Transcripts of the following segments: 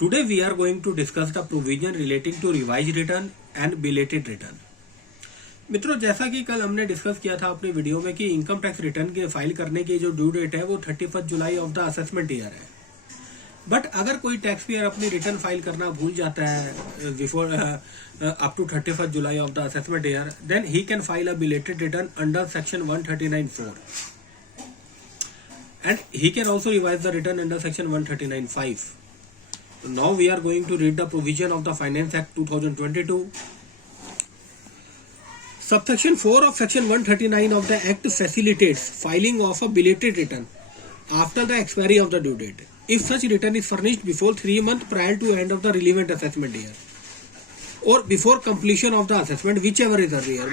Today we are going to discuss the provision relating to revised return and belated return. मित्रों, जैसा कि कल हमने डिस्कस किया था अपनी वीडियो में कि इनकम टैक्स रिटर्न के फाइल करने की जो ड्यू डेट है वो 31 जुलाई ऑफ द असेसमेंट ईयर है। बट अगर कोई टैक्स पेयर अपनी रिटर्न फाइल करना भूल जाता है बिफोर अप टू 31 जुलाई of the assessment year, then he can file a belated return under section 139(4) and he can also revise the return under section 139(5). Now we are going to read the provision of the Finance Act 2022. Subsection 4 of section 139 of the Act facilitates filing of a belated return after the expiry of the due date, if such return is furnished before 3 months prior to end of the relevant assessment year or before completion of the assessment, whichever is earlier.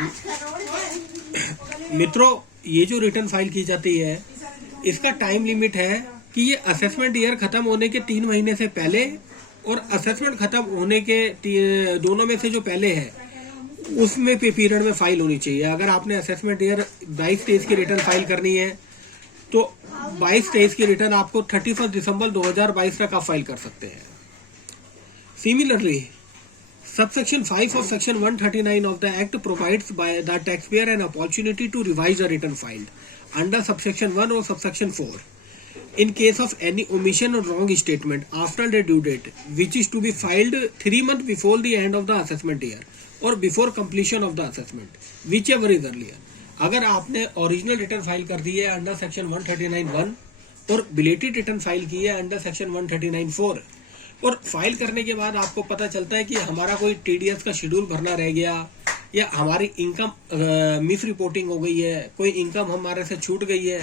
मित्रों, ये जो return file की जाती है इसका time limit है कि ये असेसमेंट ईयर खत्म होने के 3 महीने से पहले और असेसमेंट खत्म होने के दोनों में से जो पहले है उसमें पे पीरियड में फाइल होनी चाहिए। अगर आपने असेसमेंट ईयर 22 डेज की रिटर्न फाइल करनी है तो 22 डेज की रिटर्न आपको 31 दिसंबर 2022 तक आप फाइल कर सकते हैं। Similarly, subsection 5 of section 139 of the Act provides by the taxpayer an opportunity to revise the return filed under subsection 1 or subsection 4 in case of any omission or wrong statement after the due date, which is to be filed 3 months before the end of the assessment year or before completion of the assessment, whichever is earlier. अगर आपने original return file कर दी है under section 139(1) और belated return file की है under section 139(4) और file करने के बाद आपको पता चलता है कि हमारा कोई टीडीएस का शेड्यूल भरना रह गया या हमारी इनकम मिस रिपोर्टिंग हो गई है, कोई इनकम हमारे से छूट गई है,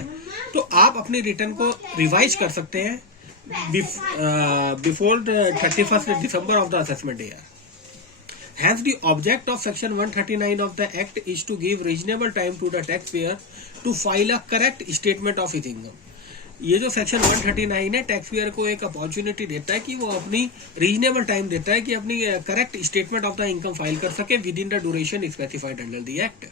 तो आप अपनी रिटर्न को रिवाइज कर सकते हैं before 31 December of the assessment year. Hence, the object of section 139 of the Act is to give reasonable time to the taxpayer to file a correct statement of his income. ये जो section 139 है tax payer को एक opportunity देता है कि वो अपनी रीजनेबल टाइम देता है कि अपनी correct statement of the income file कर सके with in the duration specified under the act.